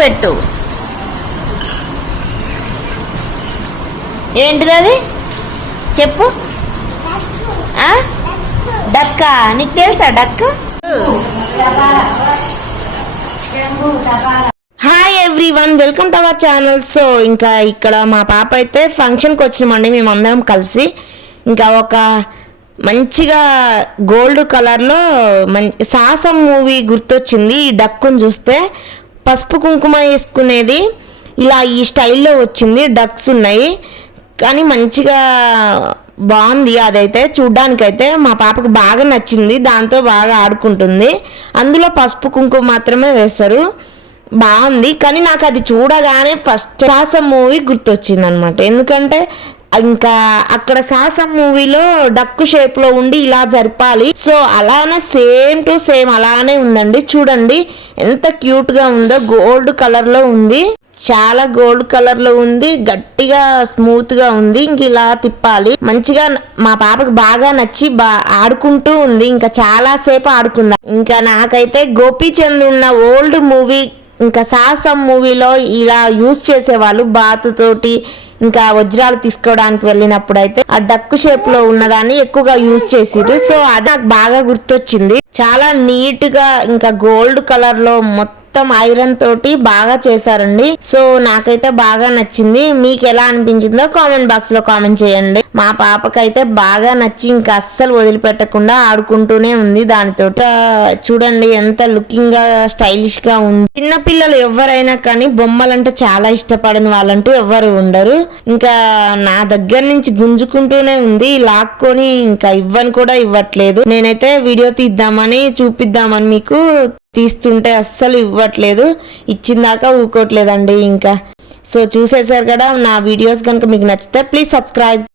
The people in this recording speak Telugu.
పెట్టు. ఏంటిది అది? చెప్పు. డక్క? నీకు తెలుసా డక్క? Hi everyone welcome to our channel so ఇంకా ఇక్కడ మా పాప అయితే ఫంక్షన్కి వచ్చినామండి. మేమందరం కలిసి ఇంకా ఒక మంచిగా గోల్డ్ కలర్లో మంచి సాహసం మూవీ గుర్తొచ్చింది. ఈ డక్కుని చూస్తే పసుపు కుంకుమ వేసుకునేది ఇలా ఈ స్టైల్లో వచ్చింది డక్స్ ఉన్నాయి. కానీ మంచిగా బాగుంది అదైతే చూడ్డానికైతే మా పాపకు బాగా నచ్చింది దాంతో బాగా ఆడుకుంటుంది. అందులో పసుపు కుంకుమ మాత్రమే వేస్తారు. బాగుంది కానీ నాకు అది చూడగానే ఫస్ట్ క్లాస్ మూవీ గుర్తొచ్చింది అనమాట ఎందుకంటే ఇంకా అక్కడ సాసం మూవీలో డక్కు షేప్లో ఉండి ఇలా జరపాలి. సో అలానే సేమ్ టు సేమ్ అలానే ఉందండి. చూడండి ఎంత క్యూట్గా ఉందో. గోల్డ్ కలర్లో ఉంది. చాలా గోల్డ్ కలర్లో ఉంది. గట్టిగా స్మూత్గా ఉంది. ఇంక ఇలా తిప్పాలి. మంచిగా మా పాపకు బాగా నచ్చి బా ఆడుకుంటూ ఉంది. ఇంకా చాలా సేపు ఆడుకుందా. ఇంకా నాకైతే గోపీచంద్ ఉన్న ఓల్డ్ మూవీ ఇంకా సాహసం మూవీలో ఇలా యూస్ చేసేవాళ్ళు బాతు తోటి ఇంకా వజ్రాలు తీసుకోవడానికి వెళ్ళినప్పుడు అయితే ఆ డక్కు షేప్లో ఉన్నదాన్ని ఎక్కువగా యూజ్ చేసిరు సో అది నాకు బాగా గుర్తొచ్చింది. చాలా నీట్గా ఇంకా గోల్డ్ కలర్లో మొత్తం మొత్తం ఐరన్ తోటి బాగా చేశారండి. సో నాకైతే బాగా నచ్చింది. మీకు ఎలా అనిపించిందో కామెంట్ బాక్స్లో కామెంట్ చేయండి. మా పాపకైతే బాగా నచ్చి ఇంకా అస్సలు వదిలిపెట్టకుండా ఆడుకుంటూనే ఉంది దానితో చూడండి ఎంత లుకింగ్గా స్టైలిష్గా ఉంది. చిన్న పిల్లలు ఎవరైనా కానీ బొమ్మలంటే చాలా ఇష్టపడని వాళ్ళంటూ ఎవరు ఉండరు. ఇంకా నా దగ్గర నుంచి గుంజుకుంటూనే ఉంది. లాక్కొని ఇంకా ఇవ్వని కూడా ఇవ్వట్లేదు. నేనైతే వీడియో తీద్దామని చూపిద్దామని మీకు తీస్తుంటే అస్సలు ఇవ్వట్లేదు. ఇచ్చిందాక ఊకోట్లేదండి ఇంకా. సో చూసేసారు కదా నా వీడియోస్ కనుక మీకు నచ్చితే ప్లీజ్ సబ్స్క్రైబ్.